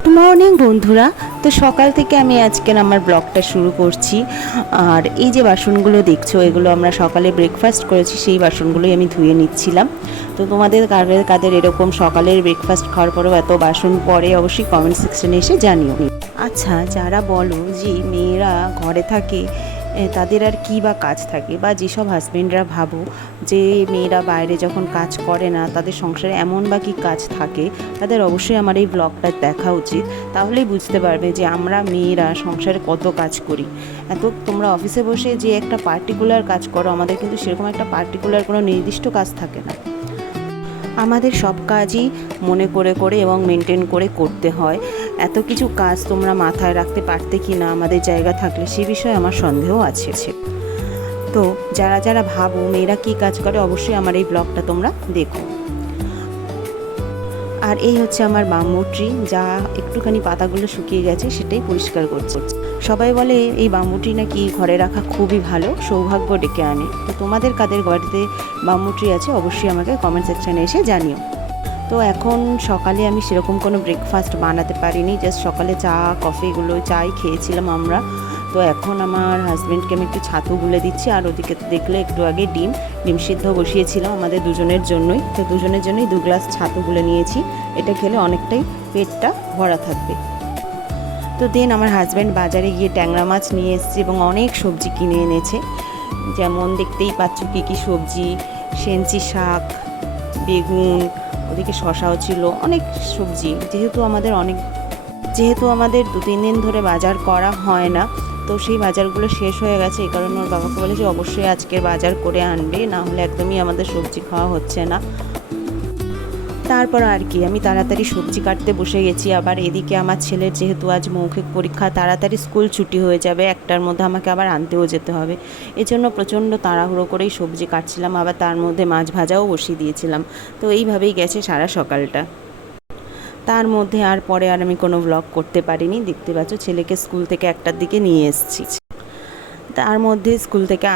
Good morning বন্ধুরা। তো সকাল থেকে আমি আজকের আমার ব্লগটা শুরু করছি। আর এই যে বাসনগুলো দেখছো, এগুলো আমরা সকালে ব্রেকফাস্ট করেছি, সেই বাসনগুলোই আমি ধুয়ে নিচ্ছিলাম। তো তোমাদের কাদের কাদের এরকম সকালের ব্রেকফাস্ট খাওয়ার পরেও এত বাসন পড়ে, অবশ্যই কমেন্ট সেকশনে এসে জানিও। আচ্ছা, যারা বলো যে মেয়েরা ঘরে থাকে তাদের আর কী বা কাজ থাকে, বা যেসব হাজবেন্ডরা ভাবো যে মেয়েরা বাইরে যখন কাজ করে না তাদের সংসারে এমন বা কী কাজ থাকে, তাদের অবশ্যই আমার এই ব্লগটা দেখা উচিত। তাহলেই বুঝতে পারবে যে আমরা মেয়েরা সংসারে কত কাজ করি। এত তোমরা অফিসে বসে যে একটা পার্টিকুলার কাজ করো, আমাদের কিন্তু সেরকম একটা পার্টিকুলার কোনো নির্দিষ্ট কাজ থাকে না। আমাদের সব কাজই মনে করে করে এবং মেনটেন করে করতে হয়। এত কিছু কাজ তোমরা মাথায় রাখতে পারতে কি না আমাদের জায়গা থাকলে, সে বিষয়ে আমার সন্দেহ আছে। তো যারা যারা ভাবো মেয়েরা কী কাজ করে, অবশ্যই আমার এই ব্লগটা তোমরা দেখো। আর এই হচ্ছে আমার বাম্বু ট্রি, যা একটুখানি পাতাগুলো শুকিয়ে গেছে সেটাই পরিষ্কার করছে। সবাই বলে এই বাম্বু ট্রি নাকি ঘরে রাখা খুবই ভালো, সৌভাগ্য ডেকে আনে। তো তোমাদের কাদের বাড়িতে বাম্বু ট্রি আছে, অবশ্যই আমাকে কমেন্ট সেকশানে এসে জানিও। তো এখন সকালে আমি সেরকম কোনো ব্রেকফাস্ট বানাতে পারিনি, জাস্ট সকালে চা কফিগুলো চাই খেয়েছিলাম আমরা। তো এখন আমার হাজব্যান্ডকে আমি একটু ছাতু গুলে দিচ্ছি, আর ওদিকে দেখলে একটু আগে ডিম সিদ্ধ বসিয়েছিলাম আমাদের দুজনের জন্যই। তো দুজনের জন্যই 2 গ্লাস ছাতু গুলে নিয়েছি, এটা খেলে অনেকটাই পেটটা ভরা থাকবে। তো দেন আমার হাজব্যান্ড বাজারে গিয়ে ট্যাংরা মাছ নিয়ে এসেছে এবং অনেক সবজি কিনে এনেছে। যেমন দেখতেই পাচ্ছ কী কী সবজি, সেঞ্চি শাক, বেগুন, ওদিকে শশাও ছিল, অনেক সবজি। যেহেতু আমাদের 2-3 দিন ধরে বাজার করা হয় না, তো সেই বাজারগুলো শেষ হয়ে গেছে। এই কারণে ওর বাবাকে বলেছে অবশ্যই আজকের বাজার করে আনবে, না হলে একদমই আমাদের সবজি খাওয়া হচ্ছে না। তারপর আর কি, আমি তাড়াতাড়ি সবজি কাটতে বসে গেছি। আবার এদিকে আমার ছেলের যেহেতু আজ মৌখিক পরীক্ষা, তাড়াতাড়ি স্কুল ছুটি হয়ে যাবে, 1টার মধ্যে আমাকে আবার আনতেও যেতে হবে। এজন্য প্রচণ্ড তাড়াহুড়ো করেই সবজি কাটছিলাম, আবার তার মধ্যে মাছ ভাজাও বসিয়ে দিয়েছিলাম। তো এইভাবেই গেছে সারা সকালটা। তার মধ্যে আর পরে আর আমি কোনো ব্লগ করতে পারিনি। দেখতে পাচ্ছ ছেলেকে স্কুল থেকে 1টার দিকে নিয়ে এসেছি। তার মধ্যে স্কুল থেকে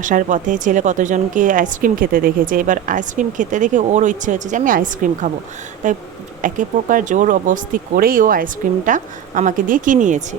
আসার পথে ছেলে কতজনকে আইসক্রিম খেতে দেখেছে। এবার আইসক্রিম খেতে দেখে ওরও ইচ্ছে হচ্ছে যে আমি আইসক্রিম খাবো, তাই একে প্রকার জোর অবস্থি করেই ও আইসক্রিমটা আমাকে দিয়ে কিনিয়েছে।